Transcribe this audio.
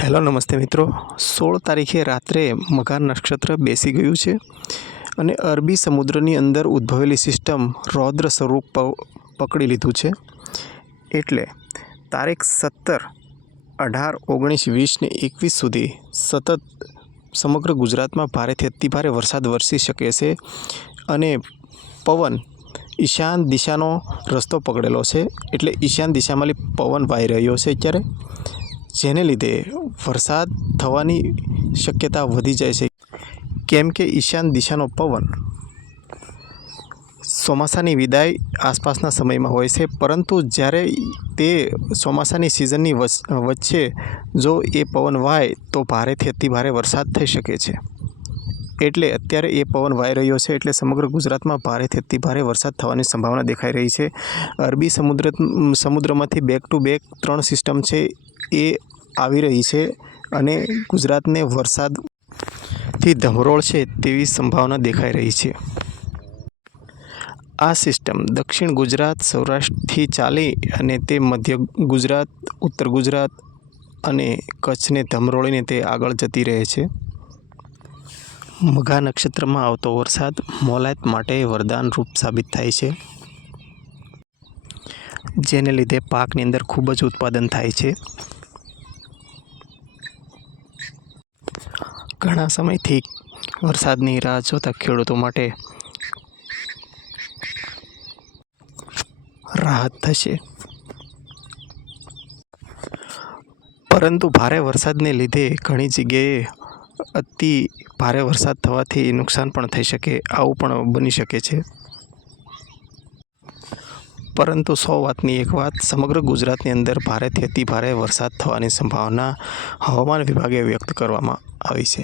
Hello નમસ્તે મિત્રો। 16 તારીખે રાત્રે મઘા નક્ષત્ર બેસી ગયું છે અને અરબી સમુદ્રની અંદર ઉદ્ભવેલી સિસ્ટમ રૌદ્ર સ્વરૂપ પકડી લીધું છે। એટલે તારીખ 17, 18, 19, 20 ને 21 સુધી સતત સમગ્ર ગુજરાતમાં ભારેથી અતિભારે વરસાદ વરસી શકે છે અને પવન ઈશાન દિશાનો રસ્તો પકડેલો છે। એટલે ઈશાન દિશામાં પવન વાઈ રહ્યો છે અત્યારે, જેને લીધે વરસાદ થવાની શક્યતા વધી જાય છે, કેમ કે ઈશાન દિશાનો પવન ચોમાસાની વિદાય આસપાસના સમયમાં હોય છે, પરંતુ જ્યારે તે ચોમાસાની સિઝનની વચ્ચે જો એ પવન વાય તો ભારેથી અતિભારે વરસાદ થઈ શકે છે। એટલે અત્યારે એ પવન વાઈ રહ્યો છે, એટલે સમગ્ર ગુજરાતમાં ભારેથી અતિભારે વરસાદ થવાની સંભાવના દેખાઈ રહી છે। અરબી સમુદ્રમાંથી બેક ટુ બેક 3 સિસ્ટમ છે એ આવી રહી છે અને ગુજરાતને વરસાદથી ધમરોળ છે તેવી સંભાવના દેખાઈ રહી છે। આ સિસ્ટમ દક્ષિણ ગુજરાત, સૌરાષ્ટ્રથી ચાલી અને તે મધ્ય ગુજરાત, ઉત્તર ગુજરાત અને કચ્છને ધમરોળીને તે આગળ જતી રહે છે। મઘા નક્ષત્રમાં આવતો વરસાદ મોલાયત માટે વરદાન રૂપ સાબિત થાય છે, જેને લીધે પાકની અંદર ખૂબ જ ઉત્પાદન થાય છે। ઘણા સમયથી વરસાદની રાહ જોતા ખેડૂતો માટે રાહત થશે, પરંતુ ભારે વરસાદને લીધે ઘણી જગ્યાએ અતિ ભારે વરસાદ થવાથી નુકસાન પણ થઈ શકે, આવું પણ બની શકે છે। પરંતુ 100 વાતની એક વાત, સમગ્ર ગુજરાતની અંદર ભારેથી અતિભારે વરસાદ થવાની સંભાવના હવામાન વિભાગે વ્યક્ત કરવામાં આવી છે।